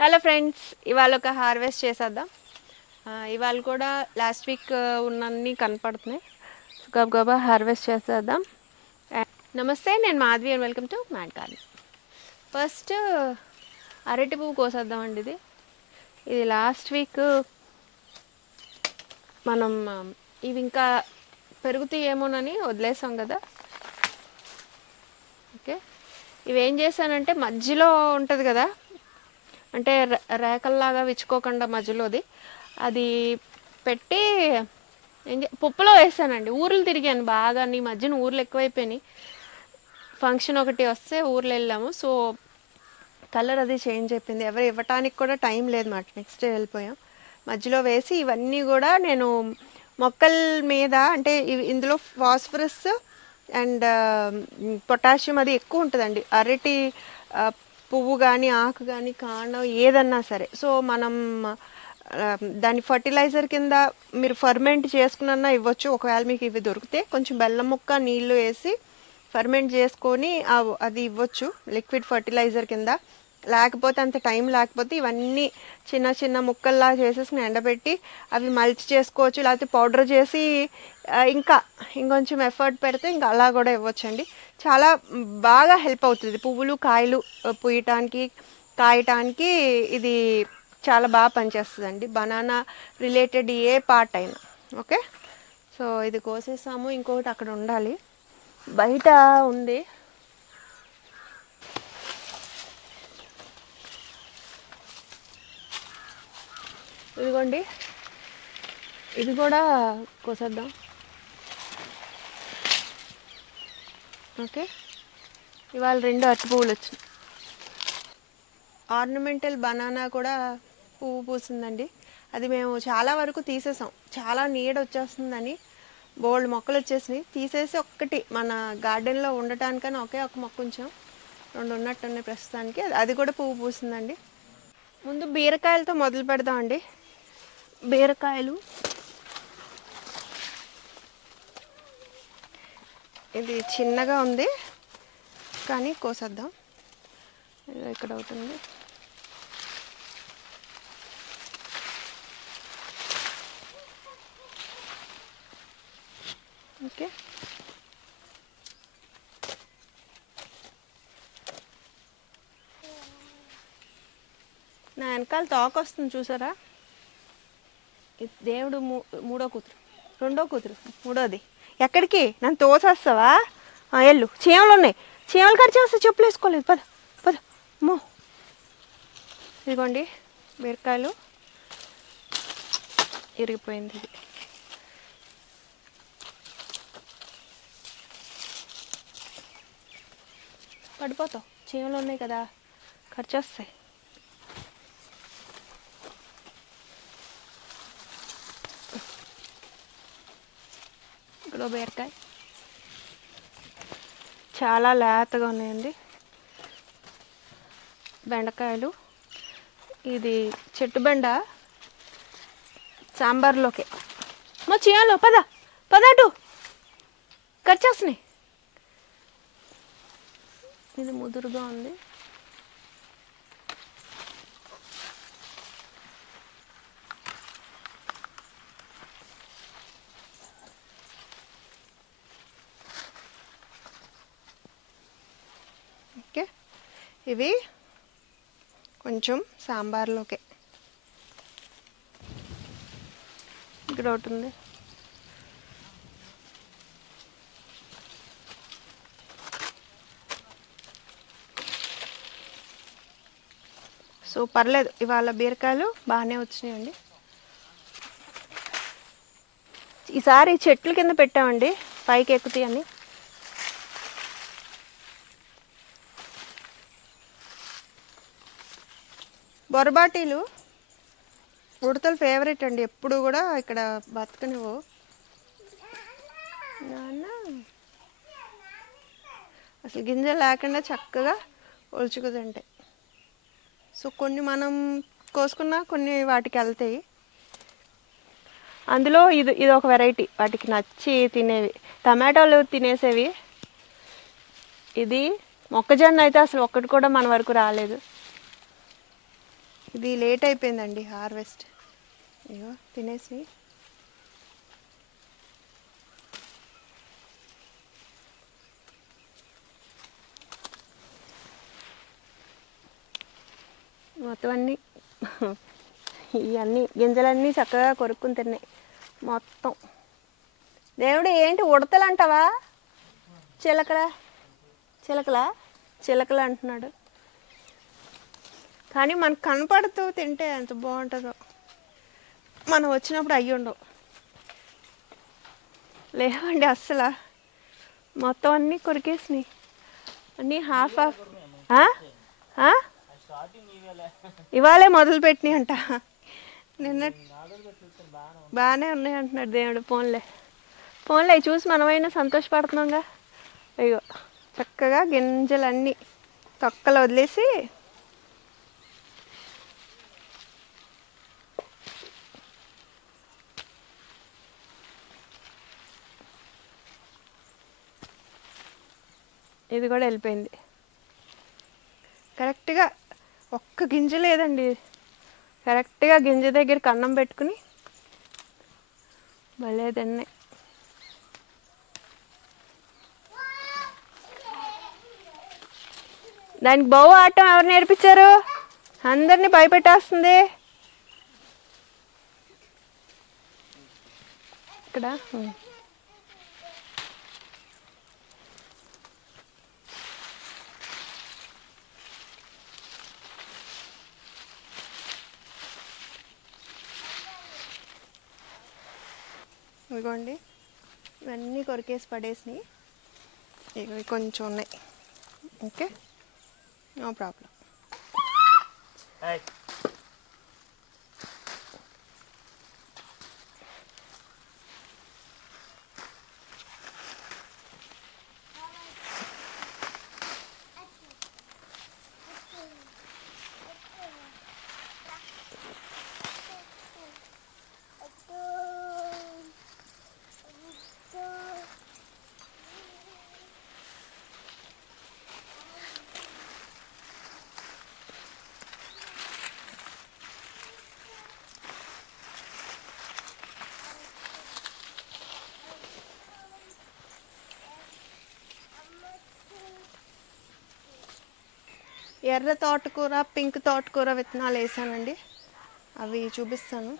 Hello friends, ఇవాళ ఒక harvest చేసేద్దాం. ఇవాళ కూడా లాస్ట్ వీక్ ఉన్నన్ని కనపడుతున్నాయి. గబగబా హార్వెస్ట్ చేసేద్దాం. నమస్తే, నేను Madhavi and welcome to mad garden. First అరటి పువ్వు కోసేద్దామండి. ఇది లాస్ట్ వీక్ మనం ఇవి ఇంకా పెరుగుతాయేమోనని వదిలేసాం కదా. ఓకే, ఇవి ఏం చేశానంటే మధ్యలో ఉంటుంది కదా, అంటే రేకల్లాగా విచ్చుకోకుండా మధ్యలోది అది పెట్టి పప్పులో వేసానండి. ఊర్లు తిరిగాను బాగా, ఈ మధ్యన ఊర్లు ఎక్కువైపోయినాయి. ఫంక్షన్ ఒకటి వస్తే ఊర్లు వెళ్ళాము. సో కలర్ అది చేంజ్ అయిపోయింది, ఎవరు ఇవ్వటానికి కూడా టైం లేదు మాట. నెక్స్ట్ డే వెళ్ళిపోయాం. మధ్యలో వేసి ఇవన్నీ కూడా నేను మొక్కల మీద, అంటే ఇందులో ఫాస్ఫరస్ అండ్ పొటాషియం అది ఎక్కువ ఉంటుందండి. అరటి పువ్వు కానీ ఆకు కానీ కాండం ఏదన్నా సరే. సో మనం దాన్ని ఫర్టిలైజర్ కింద మీరు ఫర్మెంట్ చేసుకున్నా ఇవ్వచ్చు. ఒకవేళ మీకు ఇవి దొరికితే కొంచెం బెల్లం ముక్క నీళ్లు వేసి ఫర్మెంట్ చేసుకొని అది ఇవ్వచ్చు లిక్విడ్ ఫర్టిలైజర్ కింద. లేకపోతే అంత టైం లేకపోతే ఇవన్నీ చిన్న చిన్న ముక్కల్లా చేసేసుకుని ఎండబెట్టి అవి మల్చ్ చేసుకోవచ్చు. లేకపోతే పౌడర్ చేసి ఇంకొంచెం ఎఫర్ట్ పెడితే ఇంకా అలా కూడా ఇవ్వచ్చండి. చాలా బాగా హెల్ప్ అవుతుంది పువ్వులు కాయలు పూయటానికి కాయటానికి. ఇది చాలా బాగా పనిచేస్తుందండి, బనానా రిలేటెడ్ ఏ పార్ట్ అయినా. ఓకే, సో ఇది కోసేసాము. ఇంకొకటి అక్కడ ఉండాలి, బయట ఉంది. ఇదిగోండి, ఇది కూడా కోసేద్దాం. ఓకే, ఇవాళ 2 అరటి పువ్వులు వచ్చినాయి. ఆర్నమెంటల్ బనానా కూడా పువ్వు పూసిందండి. అది మేము చాలా వరకు తీసేసాం, చాలా నీడ వచ్చేస్తుందని బోల్డ్ మొక్కలు వచ్చేసినాయి. తీసేసి ఒక్కటి మన గార్డెన్లో ఉండటానికని ఒకే ఒక మొక్క ఉంచాం. 2 ఉన్నట్టున్నాయి ప్రస్తుతానికి. అది కూడా పువ్వు పూసిందండి. ముందు బీరకాయలతో మొదలు పెడదామండి. బీరకాయలు ఇది చిన్నగా ఉంది కానీ కోసేద్దాం. ఇక్కడ అవుతుంది. ఓకే, నా వెనకాల తోక వస్తుంది చూసారా. దేవుడు మూడో కూతురు, రెండో కూతురు, మూడోది. ఎక్కడికి నన్ను తోసేస్తావా? ఎల్లు, చీమలు ఉన్నాయి, చీమలు కరిచేస్తే చెప్పులు వేసుకోలేదు. పద పద మో. ఇదిగోండి బీరకాయలు, ఇరిగిపోయింది ఇది. పడిపోతావు, చీమలు ఉన్నాయి కదా ఖర్చేస్తాయి. ఇక్కడ బీరకాయ చాలా లేతగా ఉన్నాయండి. బెండకాయలు, ఇది చెట్టు బెండ సాంబార్లోకే. మా చీమలు పద పదటు ఖర్చేస్తున్నాయి. ఇది ముదురుగా ఉంది. ఓకే, ఇవి కొంచెం సాంబార్లోకే. ఇక్కడ ఒకటి ఉంది. సో పర్లేదు, ఇవాళ బీరకాయలు బాగానే వచ్చినాయండి. ఈసారి చెట్ల కింద పెట్టామండి, పైకి ఎక్కుతాయని. బొరబాటీలు ఉడతలు ఫేవరెట్ అండి, ఎప్పుడు కూడా ఇక్కడ బతకనివ్వు. అసలు గింజ లేకుండా చక్కగా ఒలుచుకుతుంటాయి. సో కొన్ని మనం కోసుకున్నా కొన్ని వాటికి వెళ్తాయి. అందులో ఇది ఒక వెరైటీ వాటికి నచ్చి తినేవి. టమాటోలు తినేసేవి. ఇది మొక్కజొన్న అయితే అసలు ఒక్కటి కూడా మన వరకు రాలేదు. ఇది లేట్ అయిపోయిందండి హార్వెస్ట్. అయ్యో తినేసి మొత్తం అన్నీ ఇవన్నీ గింజలన్నీ చక్కగా కొరుక్కుని తిన్నాయి మొత్తం. దేవుడు ఏంటి ఉడతలు అంటావా? చిలకలా అంటున్నాడు. కానీ మనకు కనపడుతూ తింటే ఎంత బాగుంటుందో. మనం వచ్చినప్పుడు అయ్యి ఉండవు. లేవండి అస్సలు, మొత్తం అన్నీ కొరికేసినాయి. అన్నీ హాఫ్ ఇవాళే మొదలుపెట్టినాయి అంట. నిన్న బాగానే ఉన్నాయి అంటున్నాడు దేవుడు. పోన్లే చూసి మనమైనా సంతోషపడుతున్నాంగా. అయ్యో చక్కగా గింజలన్నీ తొక్కలు వదిలేసి ఇది కూడా వెళ్ళిపోయింది. కరెక్ట్గా ఒక్క గింజ లేదండి. కరెక్ట్గా గింజ దగ్గరికి అన్నం పెట్టుకుని భలే తిన్నాయి. దానికి బౌ ఆటం ఎవరు నేర్పించారు? అందరినీ భయపెట్టేస్తుంది ఇక్కడ. ఇదిగోండి ఇవన్నీ కొరికేసి పడేసినాయి. ఇవి కొంచెం ఉన్నాయి. Okay, no problem. ఎర్ర తోటకూర, పింక్ తోటకూర విత్తనాలు వేసానండి. అవి చూపిస్తాను.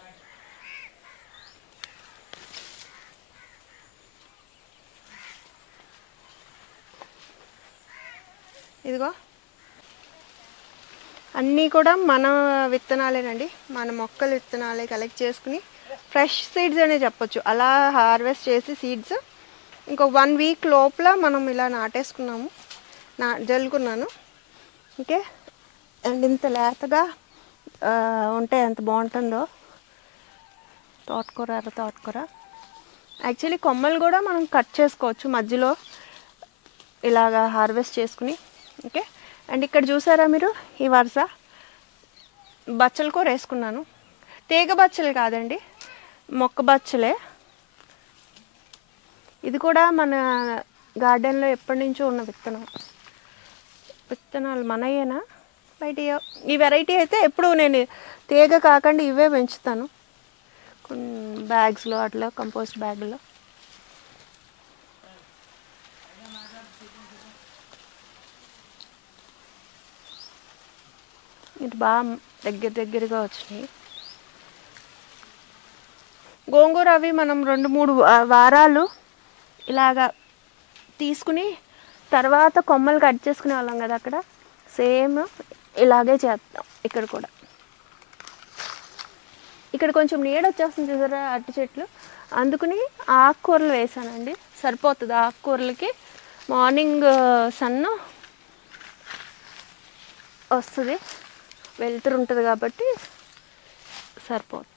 ఇదిగో అన్నీ కూడా మన విత్తనాలేనండి. మన మొక్కల విత్తనాలే కలెక్ట్ చేసుకుని ఫ్రెష్ సీడ్స్ అనే చెప్పొచ్చు. అలా హార్వెస్ట్ చేసి సీడ్స్ ఇంకొక 1 వీక్ లోపల మనం ఇలా నాటేసుకున్నాము, జల్లుకున్నాను. ఓకే, అండ్ ఇంత లేతగా ఉంటే ఎంత బాగుంటుందో తోటకూర, ఎర్ర తోటకూర. యాక్చువల్లీ కొమ్మలు కూడా మనం కట్ చేసుకోవచ్చు మధ్యలో ఇలాగా హార్వెస్ట్ చేసుకుని. ఓకే, అండ్ ఇక్కడ చూసారా మీరు ఈ వరుస బచ్చల కూర వేసుకున్నాను. తీగ బచ్చలు కాదండి, మొక్క బచ్చలే. ఇది కూడా మన గార్డెన్లో ఎప్పటి నుంచో ఉన్న విత్తనాలు మనయేనా బయట. ఈ వెరైటీ అయితే ఎప్పుడు నేను తీగ కాకుండా ఇవే పెంచుతాను కొన్ని బ్యాగ్స్లో, అట్లా కంపోస్ట్ బ్యాగ్లో. ఇది బాగా దగ్గరగా వచ్చినాయి. గోంగూర అవి మనం 2-3 వారాలు ఇలాగా తీసుకుని తర్వాత కొమ్మలు కట్ చేసుకునే వాళ్ళం కదా, అక్కడ సేమ్ ఇలాగే చేస్తాం ఇక్కడ కూడా. ఇక్కడ కొంచెం నీడ వచ్చేస్తుంది చూసారా అరటి చెట్లు, అందుకుని ఆకుకూరలు వేసానండి. సరిపోతుంది ఆకుకూరలకి. మార్నింగ్ సన్ను వస్తుంది, వెలుతురు ఉంటుంది కాబట్టి సరిపోతుంది.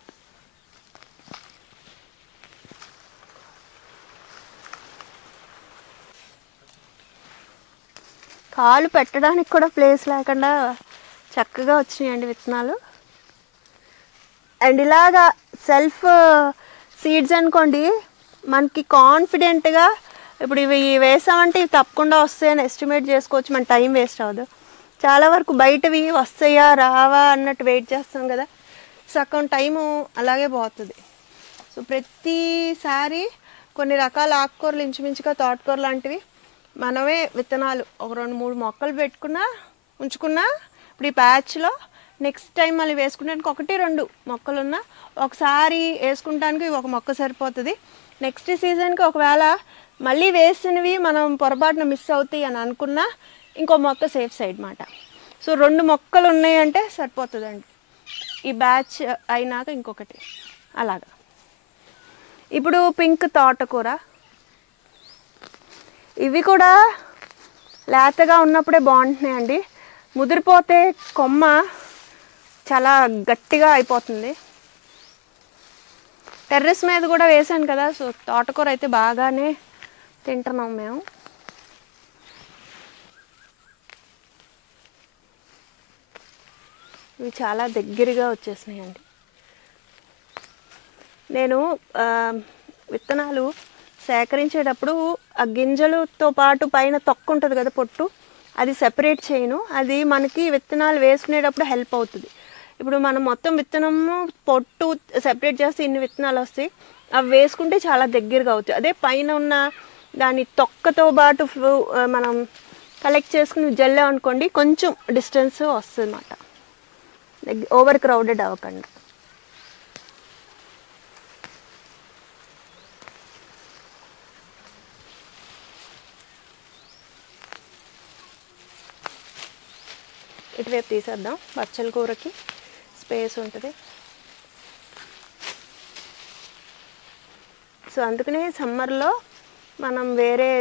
కాలు పెట్టడానికి కూడా ప్లేస్ లేకుండా చక్కగా వచ్చినాయండి విత్తనాలు. అండ్ ఇలాగా సెల్ఫ్ సీడ్స్ అనుకోండి, మనకి కాన్ఫిడెంట్గా ఇప్పుడు ఇవి వేసామంటే ఇవి తప్పకుండా వస్తాయని ఎస్టిమేట్ చేసుకోవచ్చు. మన టైం వేస్ట్ అవ్వదు. చాలా వరకు బయటవి వస్తాయా రావా అన్నట్టు వెయిట్ చేస్తాం కదా, సగం టైము అలాగే పోతుంది. సో ప్రతిసారి కొన్ని రకాల ఆకుకూరలు ఇంచుమించుగా తోటకూర లాంటివి మనమే విత్తనాలు ఒక 2-3 మొక్కలు పెట్టుకున్నా ఉంచుకున్నా, ఇప్పుడు ఈ ప్యాచ్లో నెక్స్ట్ టైం మళ్ళీ వేసుకుంటానికి 1-2 మొక్కలున్నా ఒకసారి వేసుకుంటానికి ఒక మొక్క సరిపోతుంది. నెక్స్ట్ సీజన్కి ఒకవేళ మళ్ళీ వేసినవి మనం పొరపాటున మిస్ అవుతాయి అని అనుకున్నా ఇంకో మొక్క సేఫ్ సైడ్ మాట. సో 2 మొక్కలు ఉన్నాయంటే సరిపోతుందండి. ఈ బ్యాచ్ అయినాక ఇంకొకటి అలాగా. ఇప్పుడు పింక్ తోటకూర, ఇవి కూడా లేతగా ఉన్నప్పుడే బాగుంటున్నాయండి. ముదిరిపోతే కొమ్మ చాలా గట్టిగా అయిపోతుంది. టెర్రస్ మీద కూడా వేసాను కదా, సో తోటకూర అయితే బాగానే తింటున్నాం మేము. ఇవి చాలా దగ్గరగా వచ్చేసినాయండి. నేను విత్తనాలు సేకరించేటప్పుడు ఆ గింజలతో పాటు పైన తొక్కు ఉంటుంది కదా పొట్టు, అది సెపరేట్ చేయను. అది మనకి విత్తనాలు వేసుకునేటప్పుడు హెల్ప్ అవుతుంది. ఇప్పుడు మనం మొత్తం విత్తనము పొట్టు సెపరేట్ చేస్తే ఇన్ని విత్తనాలు వస్తాయి, అవి వేసుకుంటే చాలా దగ్గరగా అవుతాయి. అదే పైన ఉన్న దాని తొక్కతో పాటు మనం కలెక్ట్ చేసుకుని జల్లే అనుకోండి, కొంచెం డిస్టెన్స్ వస్తుంది అన్నమాట, ఓవర్ క్రౌడెడ్ అవ్వకండి. ఇటువైపు తీసేద్దాం, బచ్చల కూరకి స్పేస్ ఉంటుంది. సో అందుకనే సమ్మర్లో మనం వేరే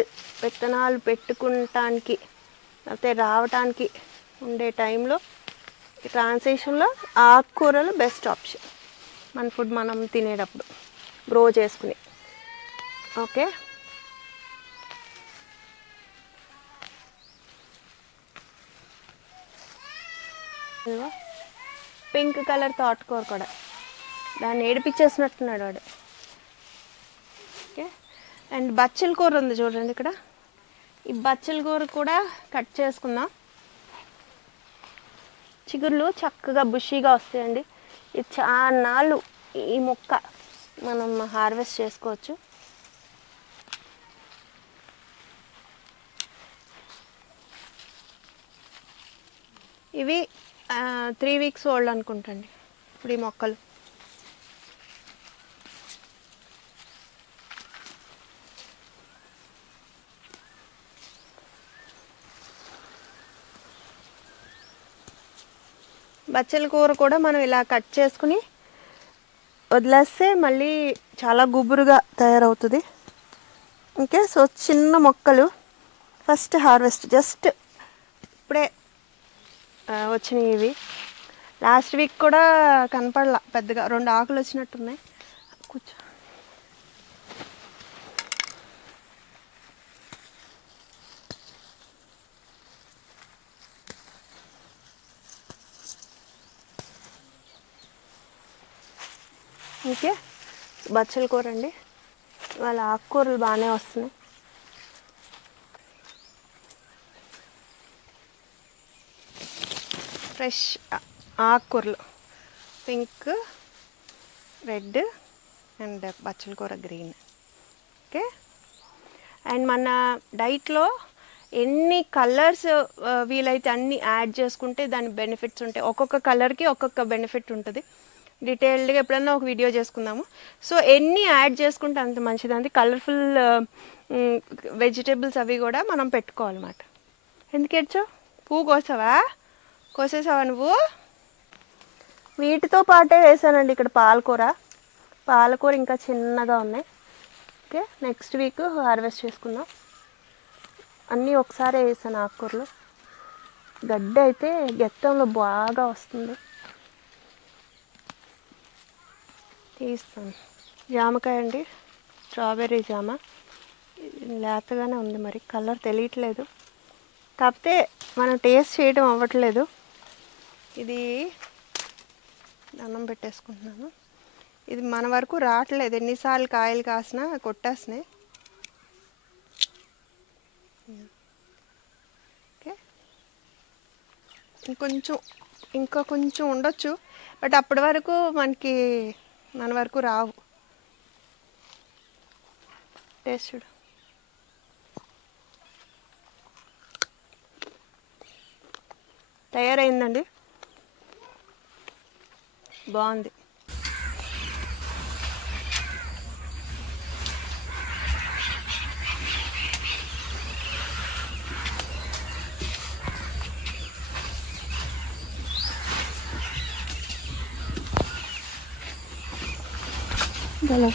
విత్తనాలు పెట్టుకుంటానికి లేకపోతే రావటానికి ఉండే టైంలో ట్రాన్సిషన్లో ఆకుకూరలు బెస్ట్ ఆప్షన్ మన ఫుడ్ మనం తినేటప్పుడు గ్రో చేసుకుని. ఓకే, పింక్ కలర్ తోటకూర కూడా దాన్ని ఏడిపించేసినట్టున్నాడు వాడు. ఓకే, అండ్ బచ్చల కూర ఉంది చూడండి ఇక్కడ. ఈ బచ్చల కూర కూడా కట్ చేసుకుందాం. చిగుర్లు చక్కగా బుషీగా వస్తాయండి. ఇది చాలా నాళ్ళు ఈ మొక్క మనం హార్వెస్ట్ చేసుకోవచ్చు. ఇవి 3 వీక్స్ ఓల్డ్ అనుకుంటండి ఇప్పుడు ఈ మొక్కలు. బచ్చల కూర కూడా మనం ఇలా కట్ చేసుకుని వదిలేస్తే మళ్ళీ చాలా గుబురుగా తయారవుతుంది. ఓకే, సో చిన్న మొక్కలు ఫస్ట్ హార్వెస్ట్ జస్ట్ ఇప్పుడే వచ్చినాయి. ఇవి లాస్ట్ వీక్ కూడా కనపడలా పెద్దగా, 2 ఆకులు వచ్చినట్టున్నాయి. కూర్చో. ఓకే, బచ్చల కూర అండి, వాళ్ళ ఆకుకూరలు బాగానే వస్తున్నాయి. ఫ్రెష్ ఆకుకూరలు పింక్, రెడ్ అండ్ బచ్చల కూర గ్రీన్. ఓకే, అండ్ మన డైట్లో ఎన్ని కలర్స్ వీలైతే అన్ని యాడ్ చేసుకుంటే దాని బెనిఫిట్స్ ఉంటాయి. ఒక్కొక్క కలర్కి ఒక్కొక్క బెనిఫిట్ ఉంటుంది. డీటెయిల్డ్గా ఎప్పుడన్నా ఒక వీడియో చేసుకుందాము. సో ఎన్ని యాడ్ చేసుకుంటే అంత మంచిది. అంతే కలర్ఫుల్ వెజిటేబుల్స్ అవి కూడా మనం పెట్టుకోవాలన్నమాట. ఎందుకు ఏడ్చావు? పువ్వు కోసేసావా నువ్వు? వీటితో పాటే వేసానండి ఇక్కడ పాలకూర ఇంకా చిన్నగా ఉన్నాయి. ఓకే, నెక్స్ట్ వీక్ హార్వెస్ట్ చేసుకుందాం. అన్నీ ఒకసారి వేసాను ఆకుకూరలు. గడ్డి అయితే గెత్తంలో బాగా వస్తుంది. తీస్తాను. జామకాయ అండి, స్ట్రాబెర్రీ జామ, లేతగానే ఉంది, మరి కలర్ తెలియట్లేదు. కాకపోతే మనం టేస్ట్ చేయడం అవ్వట్లేదు. ఇది అన్నం పెట్టేసుకుంటున్నాను. ఇది మన వరకు రావట్లేదు, ఎన్నిసార్లు కాయలు కాసినా కొట్టేస్తున్నాయి. ఓకే, ఇంకా కొంచెం ఉండొచ్చు, బట్ అప్పటి వరకు మన వరకు రావు. టేస్ట్ చూడు. తయారైందండి, బాగుంది.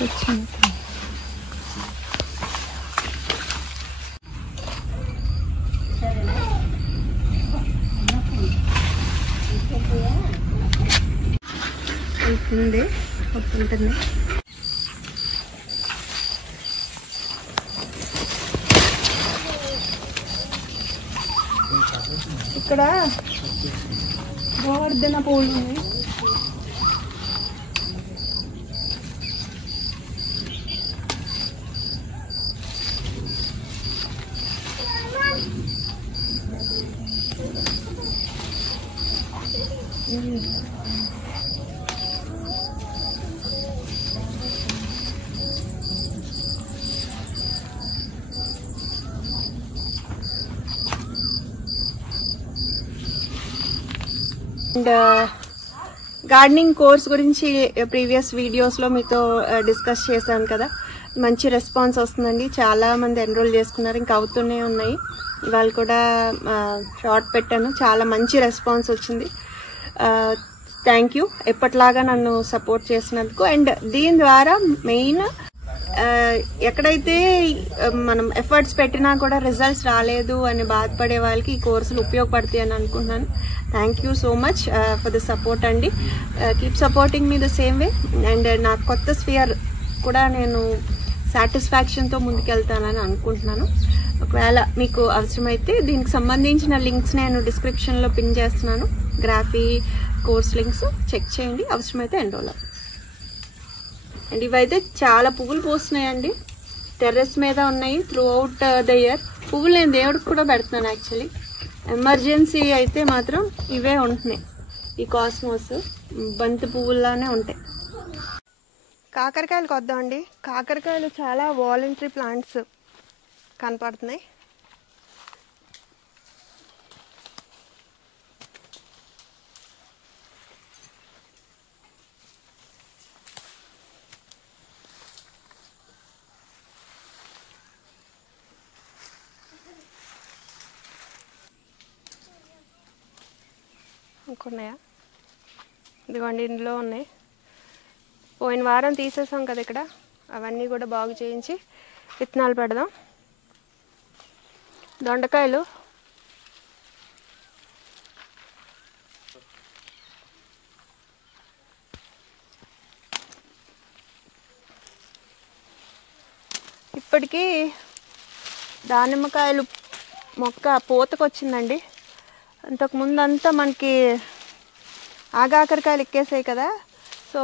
వచ్చింది. ఉంటుంది. ఇక్కడ గోవర్ధన పూలు ఉన్నాయి. అండ్ గార్డెనింగ్ కోర్స్ గురించి ప్రీవియస్ వీడియోస్లో మీతో డిస్కస్ చేశాను కదా, మంచి రెస్పాన్స్ వస్తుందండి. చాలా మంది ఎన్రోల్ చేసుకున్నారు, ఇంకా అవుతూనే ఉన్నాయి. ఇవాళ కూడా షార్ట్ పెట్టాను, చాలా మంచి రెస్పాన్స్ వచ్చింది. థ్యాంక్ యూ ఎప్పటిలాగా నన్ను సపోర్ట్ చేసినందుకు. అండ్ దీని ద్వారా మెయిన్ ఎక్కడైతే మనం ఎఫర్ట్స్ పెట్టినా కూడా రిజల్ట్స్ రాలేదు అని బాధపడే వాళ్ళకి ఈ కోర్సులు ఉపయోగపడతాయి అని అనుకుంటున్నాను. Thank you so much for the support అండి. Keep supporting me the same way. And నా కొత్త స్ఫియర్ కూడా నేను సాటిస్ఫాక్షన్తో ముందుకెళ్తానని అనుకుంటున్నాను. ఒకవేళ మీకు అవసరమైతే దీనికి సంబంధించిన లింక్స్ నేను డిస్క్రిప్షన్లో పిన్ చేస్తున్నాను. గ్రాఫీ కోర్స్ లింక్స్ చెక్ చేయండి, అవసరమైతే ఎన్రోల్ అవ్వండి. అండ్ ఇవైతే చాలా పువ్వులు పోస్తున్నాయండి, టెర్రస్ మీద ఉన్నాయి త్రూ అవుట్ ద ఇయర్. పువ్వులు నేను దేవుడికి కూడా పెడుతున్నాను. యాక్చువల్లీ ఎమర్జెన్సీ అయితే మాత్రం ఇవే ఉంటున్నాయి. ఈ కాస్మోస్ బంతి పువ్వుల్లానే ఉంటాయి. కాకరకాయలకు వద్దామండి. కాకరకాయలు చాలా వాలంటరీ ప్లాంట్స్ కనపడుతున్నాయి. ఇంకున్నాయా? ఇదిగోండి, ఇందులో ఉన్నాయి. పోయిన వారం తీసేసాం కదా ఇక్కడ, అవన్నీ కూడా బాగు చేయించి విత్తనాలు పెడదాం. దొండకాయలు ఇప్పటికీ దానిమ్మకాయలు మొక్క పూతకొచ్చిందండి. అంతకుముందు అంతా మనకి ఆగాకరకాయలు ఎక్కేసాయి కదా, సో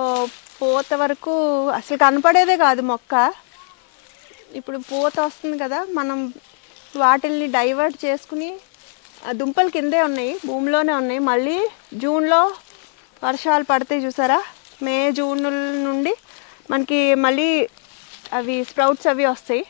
పూత వరకు అసలు కనపడేదే కాదు మొక్క. ఇప్పుడు పూత వస్తుంది కదా, మనం వాటిల్ని డైవర్ట్ చేసుకుని దుంపలు కిందే ఉన్నాయి, భూమిలోనే ఉన్నాయి. మళ్ళీ జూన్లో వర్షాలు పడతాయి చూసారా, మే జూన్ నుండి మనకి మళ్ళీ అవి స్ప్రౌట్స్ అవి వస్తాయి.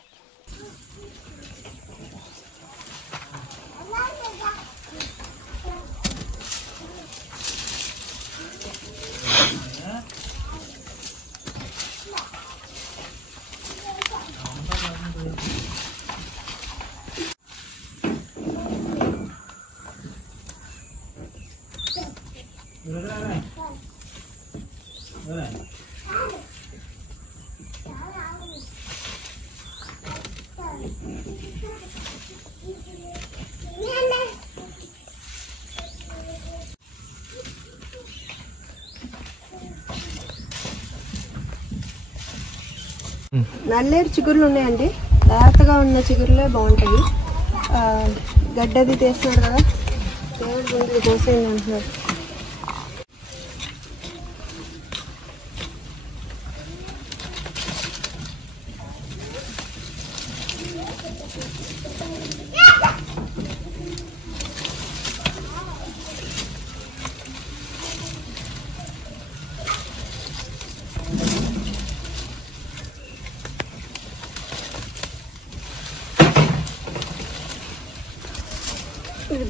నల్లేరు చిగురులు ఉన్నాయండి, లేతగా ఉన్న చిగురులే బాగుంటాయి. గడ్డది తీస్తున్నాడు కదా, దేవుడు ముందు కోసేయండి అంటున్నారు.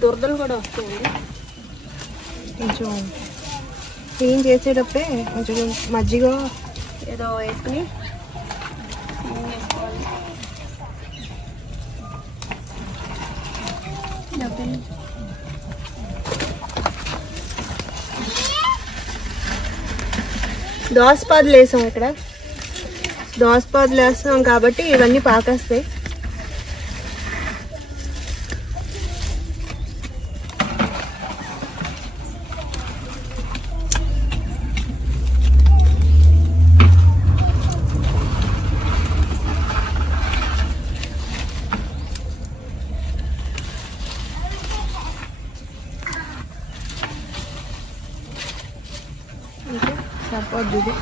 దురదలు కూడా వస్తాయండి. కొంచెం క్లీన్ చేసేటప్పుడే కొంచెం మజ్జిగ ఏదో వేసుకుని క్లీన్ చేసుకోవాలి. దోసపాదులు వేసాం. ఇక్కడ దోసపాదులు వేస్తాం కాబట్టి ఇవన్నీ పాకేస్తాయి. సరిపోద్ది ఇది.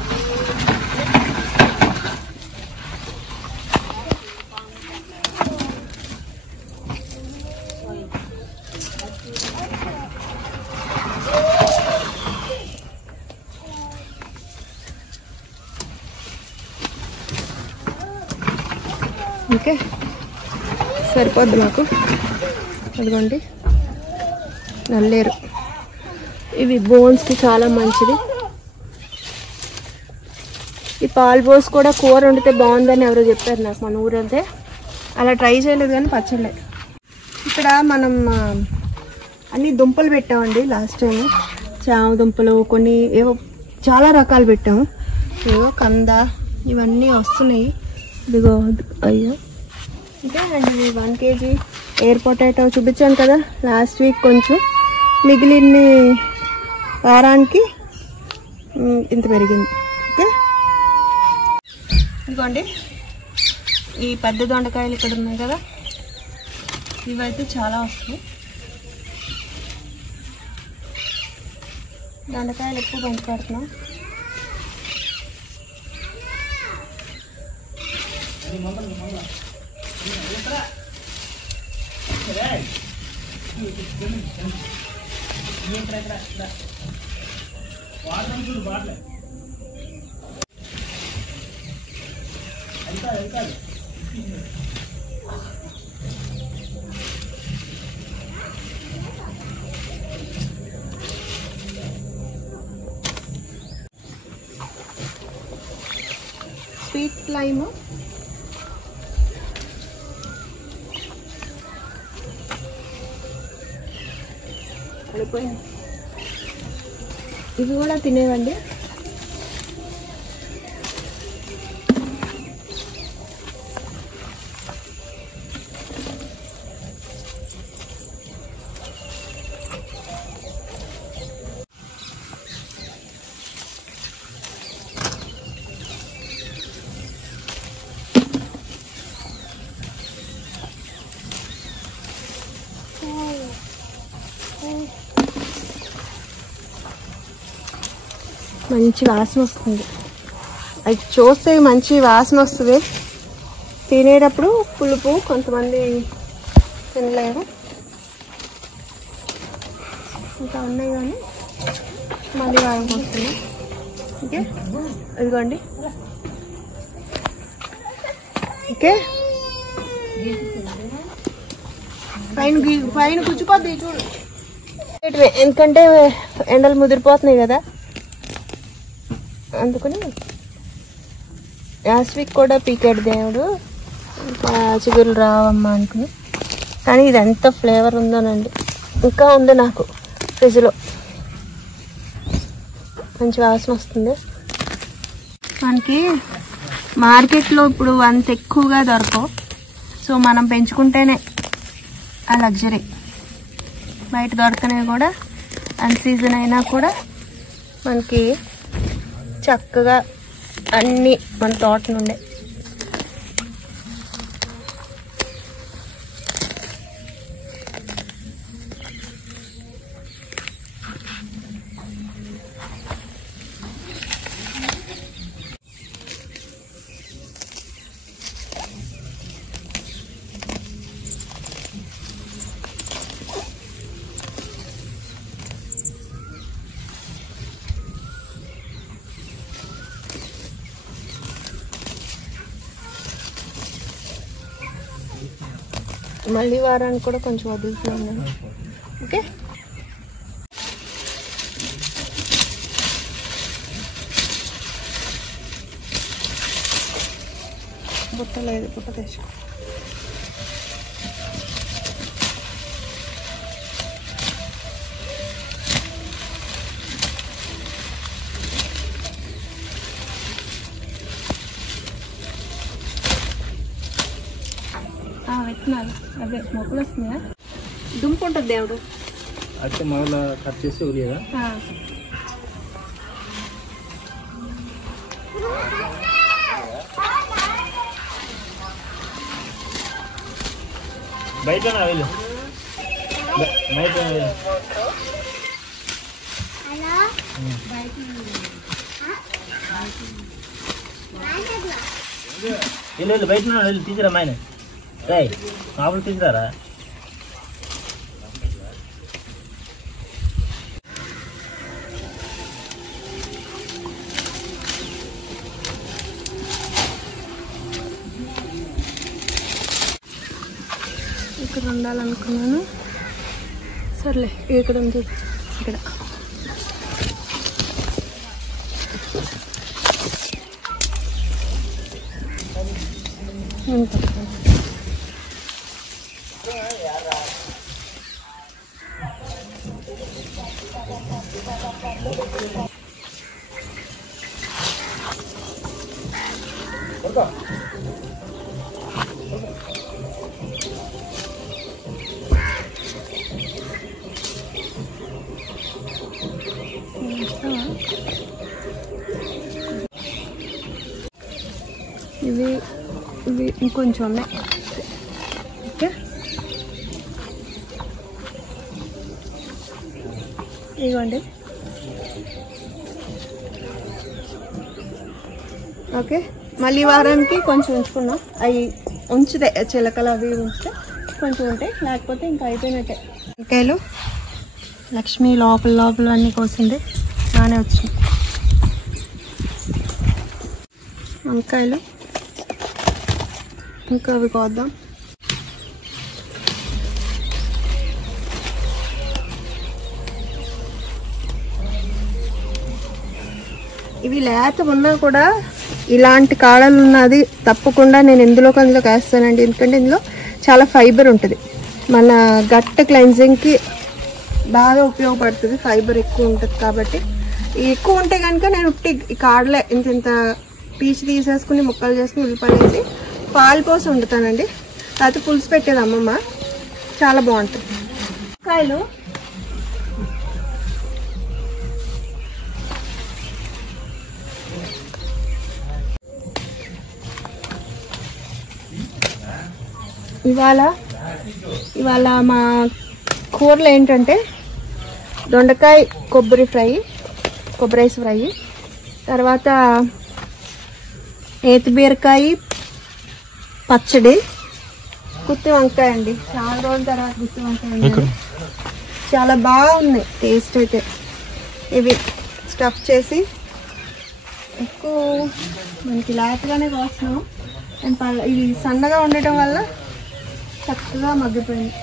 ఓకే సరిపోద్ది మాకు. అదిగోండి నల్లేరు, ఇవి బోన్స్కి చాలా మంచిది. ఈ పాలు పోసి కూడా కూర వండితే బాగుందని ఎవరో చెప్పారు నాకు మన ఊరంతే. అలా ట్రై చేయలేదు కానీ పచ్చళ్ళే. ఇక్కడ మనం అన్ని దుంపలు పెట్టామండి లాస్ట్ టైం. చామ దుంపలు కొన్ని ఏవో చాలా రకాలు పెట్టాము. ఏవో కంద ఇవన్నీ వస్తున్నాయి. ఇదిగో అయ్యో ఇంకా అండి 1 kg ఎయిర్ పొటాటో చూపించాను కదా లాస్ట్ వీక్. కొంచెం మిగిలిన వారానికి ఇంత పెరిగింది. ఓకే ఇదిగోండి ఈ పెద్ద దొండకాయలు ఇక్కడ ఉన్నాయి కదా, ఇవైతే చాలా వస్తాయి. దొండకాయలు ఎక్కువ పంచుపడుతున్నాం. స్వీట్ లైమ్ ఇవి కూడా తినేవండి. మంచి వాసన వస్తుంది. అది చూస్తే మంచి వాసన వస్తుంది. తినేటప్పుడు పులుపు కొంతమంది తినలేరు. ఇంకా ఉన్నాయి కానీ మళ్ళీ వారం వస్తుంది. ఓకే ఇదిగోండి. ఓకే పైన కూర్చుపోద్ది చూడు. ఎందుకంటే ఎండలు ముదిరిపోతున్నాయి కదా, అందుకని లాస్ట్ వీక్ కూడా పీకాడు దేవుడు. చిగురులు రావమ్మా అనుకుని. కానీ ఇది ఎంత ఫ్లేవర్ ఉందోనండి. ఇంకా ఉంది నాకు ఫ్రిడ్జ్లో. మంచి వాసన వస్తుంది. మనకి మార్కెట్లో ఇప్పుడు అంత ఎక్కువగా దొరకవు. సో మనం పెంచుకుంటేనే ఆ లగ్జరీ. బయట దొరకనే కూడా అన్ సీజన్ అయినా కూడా మనకి చక్కగా అన్నీ మన తోట నుండే. మళ్ళీ వారానికి కూడా కొంచెం వదులుతున్నాను. ఓకే. బుట్ట లేదు, బుట్ట తెచ్చు. విత్తనాలు అదే మొక్కలు వస్తున్నాయా? దుంపు ఉంటుంది దేవుడు అయితే మొదలు కట్ చేసి ఉరియేదా? బయట వెళ్ళు, బయట వెళ్ళు. వెళ్ళు బయట వెళ్ళు, తీసుకురా మాయన. రాయ్ మామూలు తీసుకురారా. ఇక్కడ ఉండాలనుకున్నాను, సర్లే ఇక్కడ ఉంది. ఇక్కడ ఇవి ఇవి ఇంకొంచెం ఉన్నాయి. ఓకే, ఇదిగోండి. ఓకే, మళ్ళీ వారానికి కొంచెం ఉంచుకున్నాం. అవి ఉంచితే చిలకలు అవి ఉంచితే కొంచెం ఉంటాయి, లేకపోతే ఇంకా అయిపోయినట్టే. వంకాయలు లక్ష్మి లోపల లోపల అన్నీ కోసింది, బాగానే వచ్చినాయి వంకాయలు. ఇంకా అవి కోద్దాం. ఇవి లేత ఉన్నా కూడా ఇలాంటి కాడలు ఉన్నది తప్పకుండా నేను ఎందులోకి అందులోకి వేస్తానండి. ఎందుకంటే ఇందులో చాలా ఫైబర్ ఉంటుంది, మన గట్ క్లెన్జింగ్కి బాగా ఉపయోగపడుతుంది. ఫైబర్ ఎక్కువ ఉంటుంది కాబట్టి ఎక్కువ ఉంటే కనుక నేను ఉట్టి ఈ కాడలే ఇంత ఇంత పీచు తీసేసుకుని ముక్కలు చేసుకుని ఉల్లిపాయలు వేసి పాలు పోసి వండుతానండి. లేకపోతే పులుసు పెట్టేది అమ్మమ్మ, చాలా బాగుంటుంది. కాయలు ఇవాళ మా కూరలు ఏంటంటే దొండకాయ కొబ్బరి రైస్ ఫ్రై, తర్వాత ఏతి బీరకాయ పచ్చడి, గుత్తి వంకాయ అండి. చాలా రోజుల తర్వాత గుత్తి వంకాయ చాలా బాగుంది టేస్ట్ అయితే. ఇవి స్టఫ్ చేసి ఎక్కువ మనకి లేతగానే కోస్తున్నాం. ఇవి సన్నగా ఉండటం వల్ల చక్కగా మగ్గిపోయింది.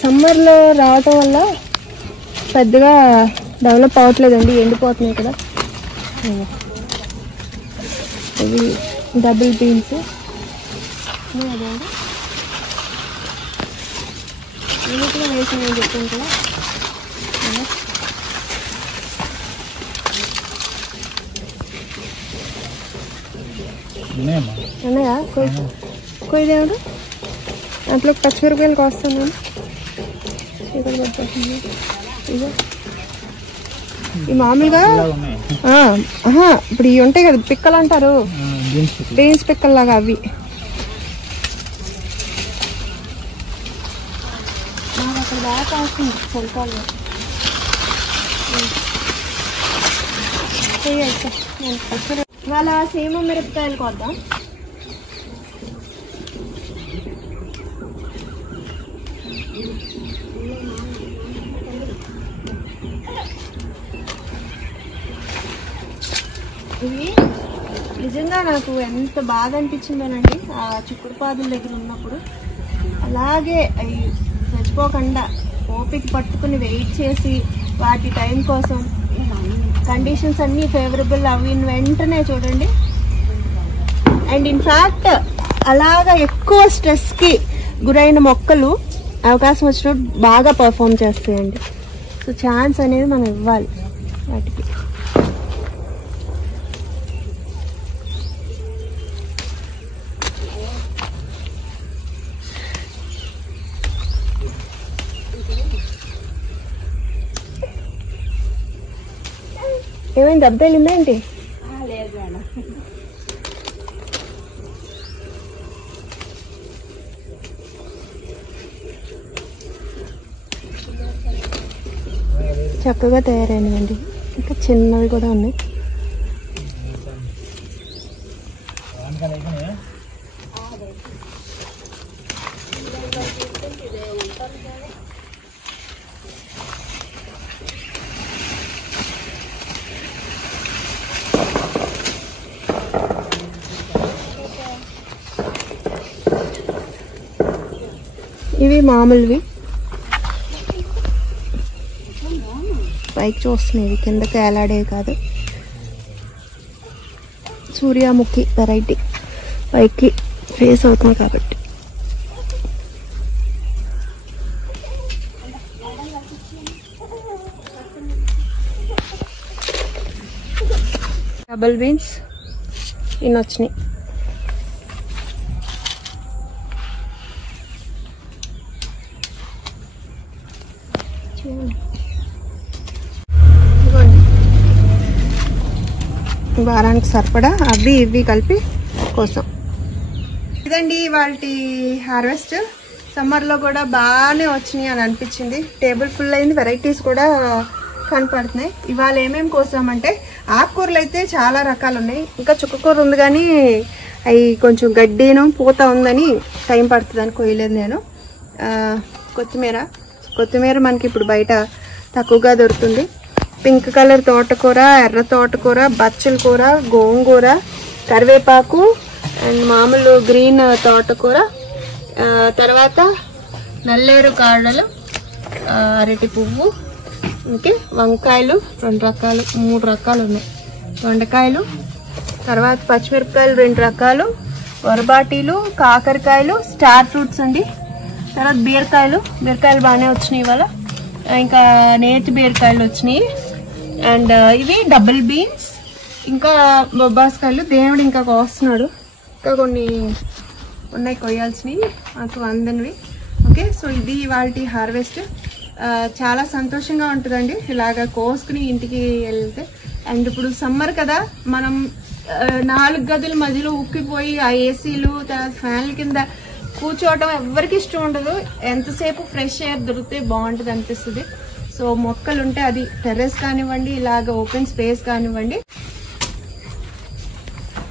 సమ్మర్లో రావటం వల్ల పెద్దగా డెవలప్ అవ్వట్లేదండి, ఎండిపోతున్నాయి కదా. ఇవి డబుల్ బీన్స్, నీట్గా వేసి నేను చెప్పాను కదా. అన్నయ్య కొయ్యి దేవుడు దాంట్లో పచ్చిమిరపకాయలు కోస్తాను నేను. చీకటి పడిపోతుంది. ఇదో ఈ మామూలుగా ఇప్పుడు ఇవి ఉంటాయి కదా పిక్కలు అంటారు, బీన్స్ పిక్కల్లాగా అవి. నాకు అక్కడ బాగా కాస్తుంది చలికాలంలో. ఇవాళ సీమ మిరపకాయలు కొద్దాం. ఇవి నిజంగా నాకు ఎంత బాధ అనిపించిందోనండి ఆ చిక్కుడు పాదుల దగ్గర ఉన్నప్పుడు. అలాగే అవి చచ్చిపోకుండా ఓపిక పట్టుకుని వెయిట్ చేసి వాటి టైం కోసం కండిషన్స్ అన్నీ ఫేవరబుల్ అవిన వెంటనే చూడండి. అండ్ ఇన్ఫ్యాక్ట్ అలాగా ఎక్కువ స్ట్రెస్కి గురైన మొక్కలు అవకాశం వచ్చినప్పుడు బాగా పర్ఫామ్ చేస్తాయండి. సో ఛాన్స్ అనేది మనం ఇవ్వాలి వాటికి. ఏమైంది దెబ్బ తగిలిందా ఏంటి? చక్కగా తయారైనవండి. ఇంకా చిన్నవి కూడా ఉన్నాయి. ఇవి మామూలువి పైకి చూస్తున్నాయి, కిందకి ఏలాడే కాదు. సూర్యముఖి వెరైటీ పైకి ఫేస్ అవుతుంది కాబట్టి. డబల్ బీన్స్ ఇన్ని వచ్చినాయి. వారానికి సరిపడా అవి ఇవి కలిపి కోసం. ఇదండి వాటి హార్వెస్ట్. సమ్మర్లో కూడా బాగానే వచ్చినాయి అని అనిపించింది. టేబుల్ ఫుల్ అయింది, వెరైటీస్ కూడా కనపడుతున్నాయి. ఇవాళ ఏమేమి కోసామంటే ఆకుకూరలు అయితే చాలా రకాలు ఉన్నాయి. ఇంకా చుక్కకూర ఉంది కానీ అవి కొంచెం గడ్డిను పూత ఉందని టైం పడుతుందని కొయ్యలేదు నేను. కొత్తిమీర మనకి ఇప్పుడు బయట తక్కువగా దొరుకుతుంది. పింక్ కలర్ తోటకూర, ఎర్ర తోటకూర, బచ్చల కూర, గోంగూర, కరివేపాకు అండ్ మామూలు గ్రీన్ తోటకూర, తర్వాత నల్లేరు కాడలు, అరటి పువ్వు, ఇంకే వంకాయలు 3 రకాలు ఉన్నాయి, దొండకాయలు, తర్వాత పచ్చిమిరపకాయలు 2 రకాలు, వరబాటీలు, కాకరకాయలు, స్టార్ ఫ్రూట్స్ అండి, తర్వాత బీరకాయలు బాగానే వచ్చినాయి ఇవాళ. ఇంకా నేతి బీరకాయలు వచ్చినాయి. అండ్ ఇవి డబుల్ బీన్స్, ఇంకా బొబ్బాస్కాయలు. దేవుడు ఇంకా కోస్తున్నాడు, ఇంకా కొన్ని ఉన్నాయి కొయ్యాల్సినవి నాకు అందనివి. ఓకే, సో ఇది ఇవాళ హార్వెస్ట్. చాలా సంతోషంగా ఉంటుందండి ఇలాగా కోసుకుని ఇంటికి వెళ్తే. అండ్ ఇప్పుడు సమ్మర్ కదా, మనం 4 గదుల మధ్యలో ఉక్కిపోయి ఆ ఏసీలు తర్వాత ఫ్యాన్ల కింద కూర్చోవటం ఎవరికి ఇష్టం ఉండదు. ఎంతసేపు ఫ్రెష్ ఎయిర్ దొరికితే బాగుంటుంది అనిపిస్తుంది. సో మొక్కలు ఉంటే అది టెర్రస్ కానివ్వండి, ఇలాగ ఓపెన్ స్పేస్ కానివ్వండి.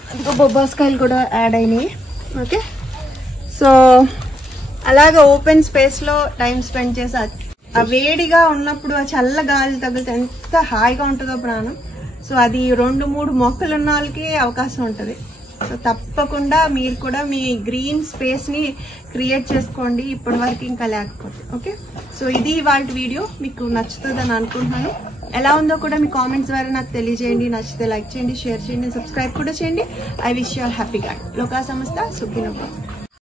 అందుకో బొబ్బాస్కాయలు కూడా యాడ్ అయినాయి. ఓకే, సో అలాగ ఓపెన్ స్పేస్లో టైం స్పెండ్ చేసి ఆ వేడిగా ఉన్నప్పుడు ఆ చల్ల గాలి తగిలితే ఎంత హాయిగా ఉంటుందో ప్రాణం. సో అది 2-3 మొక్కలు ఉన్న వాళ్ళకి అవకాశం ఉంటుంది. సో తప్పకుండా మీరు కూడా మీ గ్రీన్ స్పేస్ని క్రియేట్ చేసుకోండి, ఇప్పటి వరకు ఇంకా లేకపోతే. ఓకే, సో ఇది ఇవాళ వీడియో. మీకు నచ్చుతుందని అనుకుంటున్నాను. ఎలా ఉందో కూడా మీ కామెంట్స్ ద్వారా నాకు తెలియజేయండి. నచ్చితే లైక్ చేయండి, షేర్ చేయండి, సబ్స్క్రైబ్ కూడా చేయండి. I wish you all happy God. లోకా సమస్త సుఖినో భవంతు.